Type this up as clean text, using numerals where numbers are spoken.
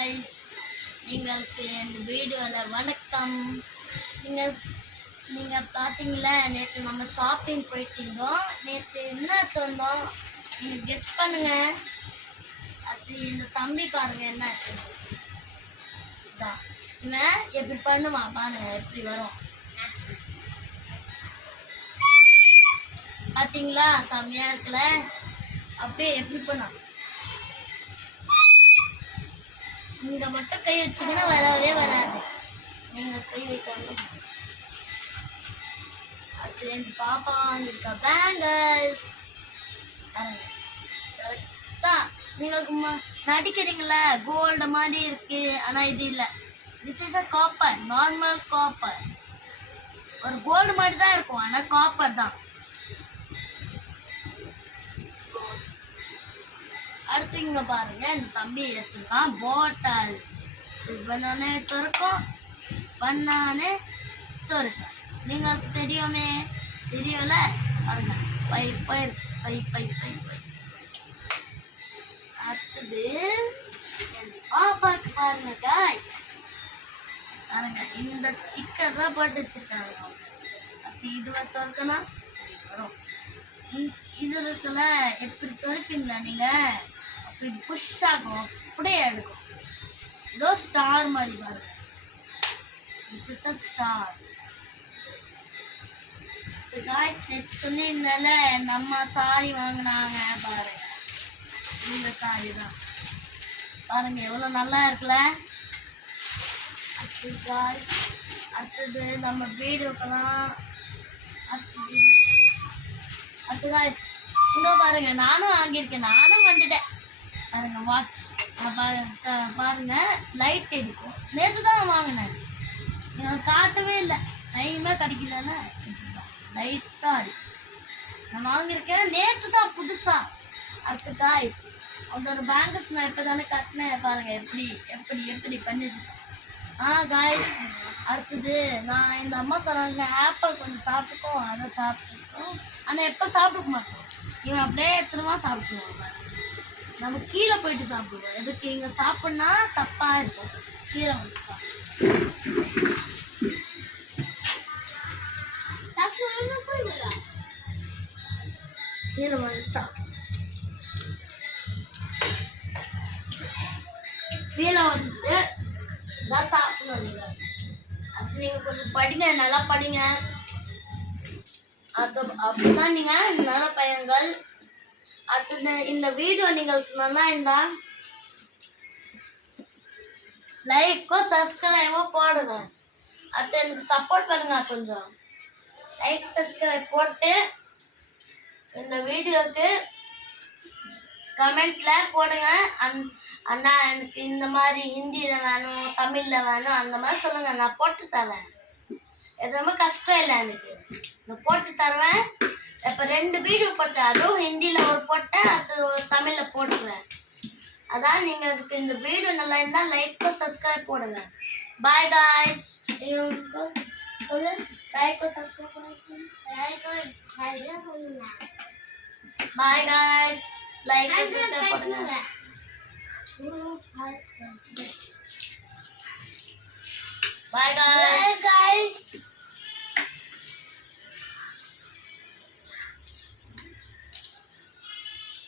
Guys, നിങ്ങൾക്ക് என் வீடியோவில் வணக்கம். நீங்கள் பார்த்தீங்களா, நேற்று நம்ம ஷாப்பிங் போயிட்டீங்கோம். நேற்று என்ன சொன்னோம் நீங்கள் கெஸ் பண்ணுங்க. அது இந்த தம்பி பாருங்க என்ன தான் இவன் எப்படி பண்ணுவான் பாருங்க, எப்படி வரும் பார்த்தீங்களா? செம்மையா இருக்குல்ல? அப்படியே எப்படி பண்ணான், இங்க மட்டும் கை வச்சுக்கினா வரவே வராது. நீங்க கை வைக்கணும். அது என் பாப்பா வாங்கியிருக்கா பேங்கிள்ஸ். கரெக்டா നിങ്ങൾക്ക് நடிக்கிறீங்களா, கோல்டு மாதிரி இருக்கு, ஆனா இது இல்லை. This is a copper, normal copper. ஒரு கோல்டு மாதிரி தான் இருக்கும், ஆனா காப்பர் தான். அடுத்து இங்க பாருங்க, இந்த தம்பி எடுத்துக்கலாம் பாட்டல். பண்ணானே திறக்கும், பண்ணானே திறக்கும். നിങ്ങൾക്ക് தெரியுமே, தெரியும்ல? பாருங்க, bye bye bye bye bye bye. அடுத்தது பாப்பாக்கு பாருங்க காய்ஸ், பாருங்க இந்த ஸ்டிக்கர் தான் போட்டு வச்சிருக்காங்க. அப்படி இதுவா திறக்கணும் வரும். இது இருக்குல்ல, எப்படி திறப்பீங்களா நீங்க, அப்படி புஷ் ஆகும், அப்படியே எடுக்கும். இதோ ஸ்டார் மாதிரி பாருங்க. This is a star. Guys, நேற்று சொன்னீங்கனால இந்த அம்மா சாரி வாங்கினாங்க பாருங்க. இந்த சாரி தான் பாருங்க, எவ்வளோ நல்லா இருக்குல்ல? அடுத்து காய்ஸ், அடுத்தது நம்ம வீடியோக்கெல்லாம் அடுத்து காய்ஸ் இங்கே பாருங்க, நானும் வாங்கியிருக்கேன், நானும் வந்துட்டேன். பாருங்க வாட்ச் பாருங்க, லைட் எடுக்கும். நேற்று தான் வாங்கினேன், நீங்கள் காட்டவே இல்லை. டைமே கிடைக்கலன்னா லைட்டாக அடிக்கும். நான் வாங்கியிருக்கேன் நேற்று தான் புதுசா. அடுத்து காய்ஸ், அவங்களோட பேங்கிள்ஸ் நான் இப்போ தானே கட்டினேன். பாருங்க எப்படி எப்படி எப்படி பண்ணிட்டு. காய்ஸ், அடுத்தது நான் இந்த அம்மா சொன்னாங்க ஆப்பிள் கொஞ்சம் சாப்பிட்டுக்கோம், அதை சாப்பிட்டுக்கோம், ஆனால் எப்போ சாப்பிட்டுக்க மாட்டோம். இவன் அப்படியே திரும்ப சாப்பிடுவோம். நம்ம கீழே போயிட்டு சாப்பிடுவோம். எதுக்கு இங்கே சாப்பிட்னா தப்பாக இருக்கும், கீழே வந்து சாப்பிடுவோம். கீழே வந்து சாப்பிடுவோம். கீழே வந்துட்டு தான் சாப்பிடணும். நீங்கள் அப்படி நீங்கள் கொஞ்சம் படிங்க, நல்லா படிங்க. அப்படிதான் நீங்க நல்ல பையன்கள். அடுத்தது இந்த வீடியோ நீங்கள் நல்லா இருந்தா லைக்கோ சப்ஸ்கிரைபோ போடுங்க. அடுத்து எனக்கு சப்போர்ட் பண்ணுங்க. கொஞ்சம் லைக் சப்ஸ்கிரைப் போட்டு இந்த வீடியோக்கு கமெண்ட்ல போடுங்க. அண்ணா எனக்கு இந்த மாதிரி ஹிந்தியில வேணும், தமிழ்ல வேணும், அந்த மாதிரி சொல்லுங்க, நான் போட்டு தரேன். எதுவுமே கஷ்டம் இல்லை எனக்கு, நான் போட்டு தருவேன். இப்போ 2 வீடியோ போட்டேன், அதுவும் ஹிந்தியில் ஒரு போட்டேன், அது ஒரு தமிழில் போட்டுருவேன். அதான் நீங்கள் அதுக்கு இந்த வீடியோ நல்லா இருந்தால் லைக்கோ சப்ஸ்கிரைப் போடுங்க. Bye guys. சொல்லு, லைக்கோ சப்ஸ்கிரைப் பண்ணுங்க. பாய் காய்ஸ், லைக்கோ சப்ஸ்கிரைப் போடுங்க. Bye guys.